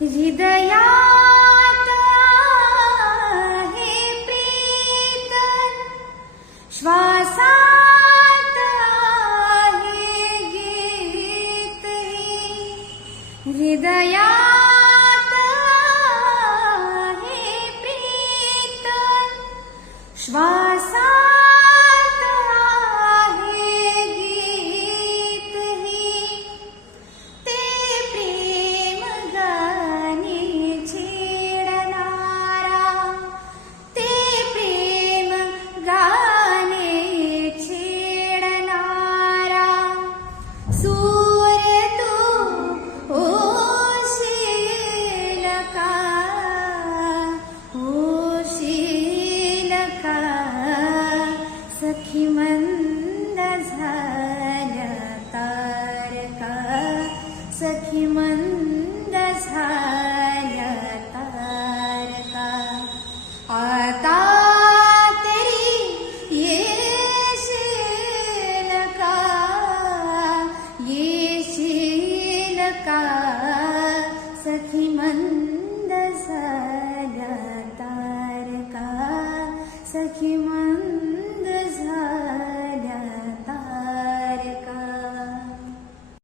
हृदयात आहे प्रीत, श्वासात आहे गीत. हृदयात आहे प्रीत, श्वासात आहे गीत. ते प्रेम गाणे छेडणारा, ते प्रेम गाणे छेडणारा. सूर तू होशील का, होशील का. सखी मंद झाल्या तारका, सखी मंद झाल्या तारका. आता तरी येशील का, येशील का. सखी मंद झाल्या तारका, सखी मंद